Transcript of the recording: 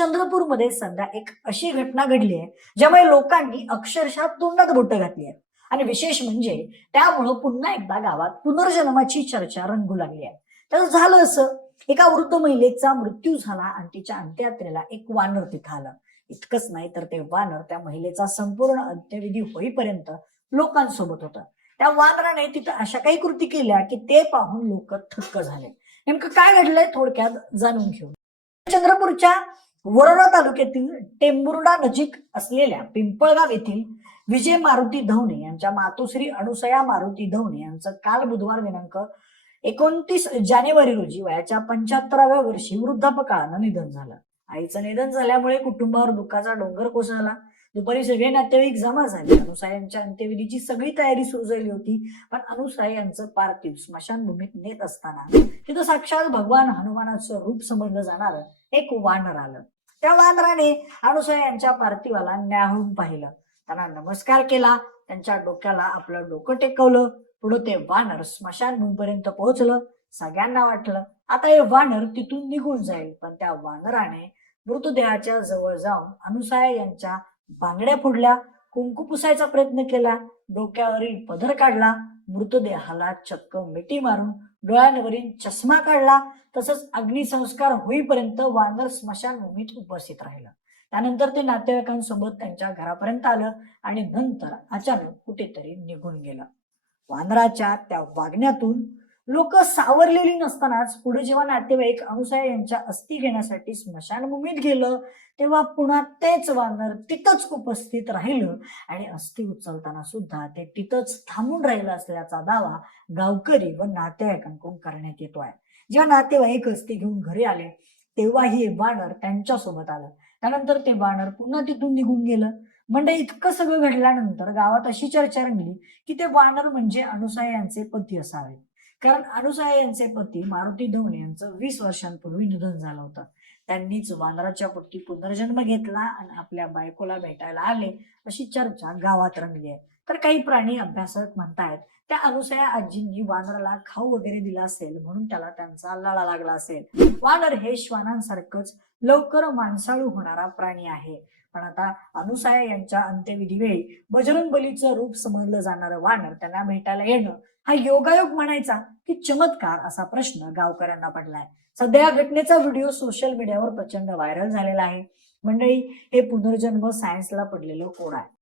चंद्रपूरमध्ये सध्या एक अशी घटना घडली आहे ज्यामुळे लोकांनी अक्षरशः तोंडात बोटं घातली आहे आणि विशेष म्हणजे त्यामुळं पुन्हा एकदा गावात पुनर्जन्माची चर्चा रंगू लागली आहे. तर झालं असं एका वृद्ध महिलेचा मृत्यू झाला आणि तिच्या अंत्ययात्रेला एक वानर तिथं आलं. इतकंच नाही तर ते वानर त्या महिलेचा संपूर्ण अंत्यविधी होईपर्यंत लोकांसोबत होतं. त्या वानराने तिथं अशा काही कृती केल्या की ते पाहून लोक थक्क झाले. नेमकं काय घडलंय थोडक्यात जाणून घेऊ. चंद्रपूरच्या वरोरा तालुक्यातील टेंबुर्डा नजीक असलेल्या पिंपळगाव येथील विजय मारुती धवणे यांच्या मातोश्री अनुसया मारुती धवणे यांचं काल बुधवार दिनांक एकोणतीस जानेवारी रोजी वयाच्या पंच्याहत्तराव्या वर्षी वृद्धापकाळानं निधन झालं. आईचं निधन झाल्यामुळे कुटुंबावर दुःखाचा डोंगर कोसळला. दुपारी सगळे नातेवाईक जमा झाले. अनुसायांच्या अंत्यविधीची सगळी तयारी सुरू झाली होती. पण अनुसाय यांचं पार्थिव स्मशानभूमीत नेत असताना तिथं साक्षात भगवान हनुमानाचं रूप समजलं जाणार एक वानर आलं. त्या वानराने अनुसया यांच्या पार्थिवाला न्याहून पाहिलं. त्यांना नमस्कार केला. त्यांच्या डोक्याला आपलं डोकं टेकवलं. पुढे ते वानर स्मशानभूमीपर्यंत पोहोचलं. सगळ्यांना वाटलं आता हे वानर तिथून निघून जाईल. पण त्या वानराने मृतदेहाच्या जवळ जाऊन अनुसाया यांच्या बांगड्या फोडल्या कुंकू पुसायचा प्रयत्न केला डोक्यावरील पदर काढला मृतदेहाला चक्क मिठी मारून डोळ्यांवरील चष्मा काढला तसंच अग्निसंस्कार होईपर्यंत वानर स्मशानभूमीत उपस्थित राहिलं. त्यानंतर ते नातेवाईकांसोबत त्यांच्या घरापर्यंत आलं आणि नंतर अचानक कुठेतरी निघून गेलं. वानराच्या त्या वागण्यातून लोक सावरलेली नसतानाच पुढे जेव्हा नातेवाईक अनुसया यांच्या अस्थी घेण्यासाठी स्मशानभूमीत गेलं तेव्हा पुन्हा तेच वानर तिथंच उपस्थित राहिलं आणि अस्थी उचलताना सुद्धा ते तिथंच थांबून राहिलं असल्याचा दावा गावकरी व नातेवाईकांकडून करण्यात येतोय. जेव्हा नातेवाईक अस्थी घेऊन घरी आले तेव्हा हे वानर त्यांच्यासोबत आलं. त्यानंतर ते वानर पुन्हा तिथून निघून गेलं. म्हणजे इतकं सगळं घडल्यानंतर गावात अशी चर्चा रंगली की ते वानर म्हणजे अनुसया यांचे पती असावे. कारण अनुसया यांचे पती मारुती धवन यांचं वीस वर्षांपूर्वी निधन झालं होतं. त्यांनीच वानराच्या पोटी पुनर्जन्म घेतला आणि आपल्या बायकोला भेटायला आले अशी चर्चा गावात रंगली आहे. तर काही प्राणी अभ्यासक म्हणतायत त्या अनुसया आजींनी वानराला खाऊ वगैरे दिला असेल म्हणून त्याला त्यांचा लळा लागला असेल. वानर हे श्वानांसारखंच लवकर माणसाळू होणारा प्राणी आहे. पण आता अनुसया यांच्या अंत्यविधीवेळी बजरंग बलीचं रूप समजलं जाणारं वानर त्यांना भेटायला येणं हा योगायोग म्हणायचा की चमत्कार असा प्रश्न गावकऱ्यांना पडलाय. सध्या या घटनेचा व्हिडिओ सोशल मीडियावर प्रचंड व्हायरल झालेला आहे. मंडळी हे पुनर्जन्म सायन्सला पडलेलं कोड आहे.